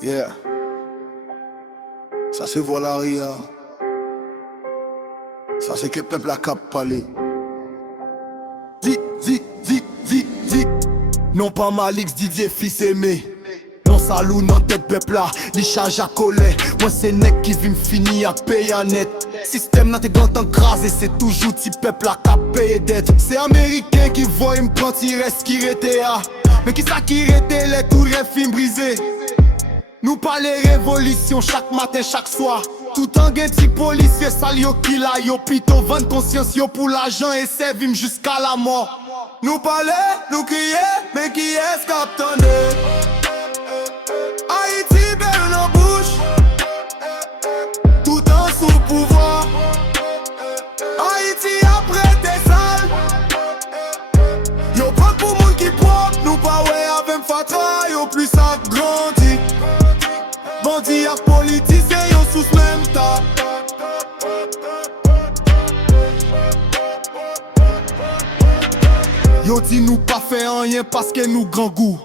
Yeah. Ça c'est voilà Ria. Ça c'est que le peuple a cap parler. Zi. Non pas Malix, Didier, fils aimé. Non salou, non tête peuple là, li charge à coller. Moi c'est nek qui vient finir à payer à net. Système n'a te gant encrasé, c'est toujours ti peuple là qui paye dette. C'est américain qui voit me prendre, il reste qui rete à. Mais qui ça qui rete les tout rêve film brisé. Nous parler révolution chaque matin, chaque soir. Tout en gain ti policier sale yo qui la yo pito vendre conscience yo pour l'argent et servim jusqu'à la mort. Nous parler, nous crier, mais qui est-ce qu'attendait? Haïti belle nos bouches, tout en sous pouvoir. Haïti après tes sales. Yo prend pour moun qui propre, nous pas ouais avec fatra, yo plus ça grandi. Bandit à politicien, yo sous même tas. Yo dit nous pas fait rien parce que nous grand goût.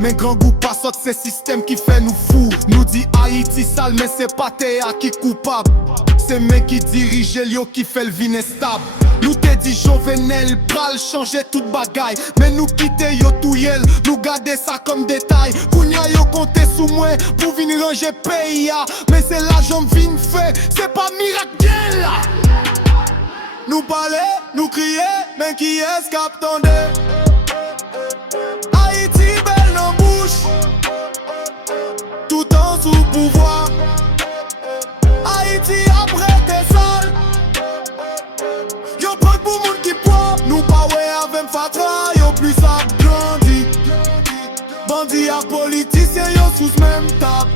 Mais grand goût pas sorte c'est système qui fait nous fous. Nous dit Haïti sale mais c'est pas Théa qui coupable. C'est mec qui dirige l'yo qui fait le vin stable. Nous te dit Jovenel pral changer toute bagaille. Mais nous quitter yo touyel, nous garder ça comme détail. Kounya yo compter sous moi pour venir ranger pays. Mais c'est l'argent vin fait, c'est pas miracle là. Nous parler, nous crier, mais qui est-ce qu'attendait? Haïti belle en bouche, tout en sous pouvoir. Haïti après tes sales. Yo prend pour moun qui propre, nous pas ouais avec fatra, yo plus ça grandi. Bandit à politicien, yo sous même tap.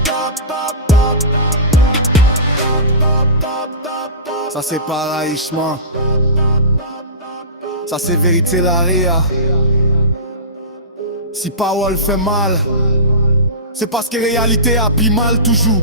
Ça c'est paraïchement. Ça c'est vérité la ria. Si parole fait mal, c'est parce que réalité a pis mal toujours.